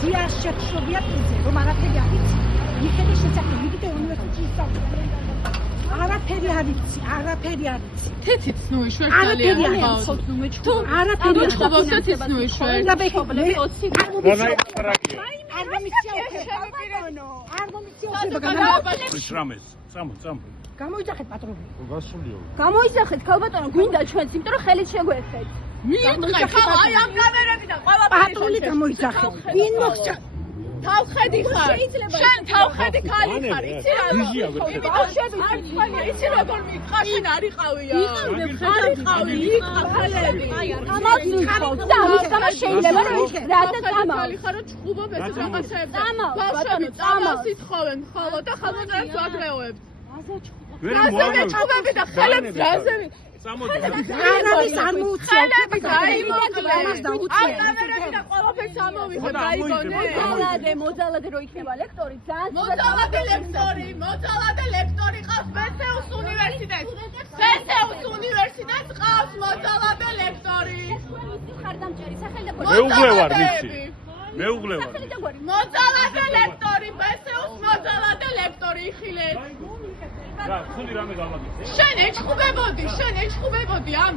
ძიას შეცვლია ფულზე, რომ არაფერი არ იცი. მიხედე შეცახე, მიგდე უნივერსიტეტში ისწავლე. არაფერი არ იცი, არაფერი არ იცი. თეთრ ნუიშვერტალია ხოთ ნუ მეჩხუბ. არაფერი არ ხობოსა თეთრ ნუიშვერ. და ბეკობლები 20 არ მომიცია შრამეს გამოიძახეთ პატრონი. გასულიო. გამოიძახეთ ქალბატონო, გვინდა ჩვენც, იმიტომ რომ ხელით შეგვეხეთ. მიიღე ხა აი ამ კამერებიდან ყველაფერი პატრონი გამოიძახეთ. ვინ მოხდა? თავხედი ხარ. შენ თავხედი ხალი ხარ. იცი რა? ბავშვები არ თქვენი, იცი როგორ მიყაშენ არიყავია. არიყავი, იყა ხალები. გამავიწყოთ და ამის გამო შეიძლება რომ რატო წამა. ხალი ხარ რომ ჩხუბობ ეს რაღაცეებს. ბავშვები წამას ითხოვენ ხოლო და ხალხებს ვაგრეოებთ. რაზე ჩხუბები და ხელებს რაზე არის არ მოუწია. მოძალადე რო იქნება ლექტორი, ძალიან მოძალადე ლექტორი ყავს ბესეუს უნივერსიტეტს. ბესეუს უნივერსიტეტს ყავს მოძალადე ლექტორი. ხარდამჭერი სახელმწიფო. მეუღლე ვარ მიცი. მეუღლე ვარ. მოძალადე ლექტორი, ბესეუს მოძალადე ლექტორი იხილეთ. რა, ხული რამე გავაკეთე. შენ ეჩხუბებოდი ამ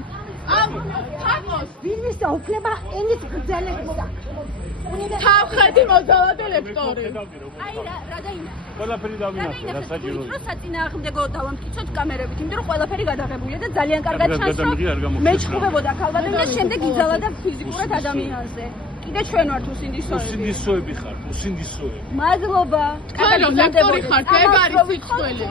თაყოს. ვინმის და უფლება ენით გრძელებისა. თავხედი მოძალადე ლექტორი. აი რა დაინა. ყველაფერი დავინახე, რა საჭიროა. რო საწინააღმდეგო დავამტკიცოთ კამერებით, იმიტომ რომ ყველაფერი გადაღებულია და ძალიან კარგად ჩანს, რომ მეჩხუბებოდა ქალბატონი და შემდეგ იზალა და ფიზიკურად ადამიანზე. კიდე ჩვენ ვართ უსინდისოები. უსინდისოები ხარ, უსინდისოები. მადლობა. თქვენ რომ ლექტორი ხართ, ეგ არის სიტყველი.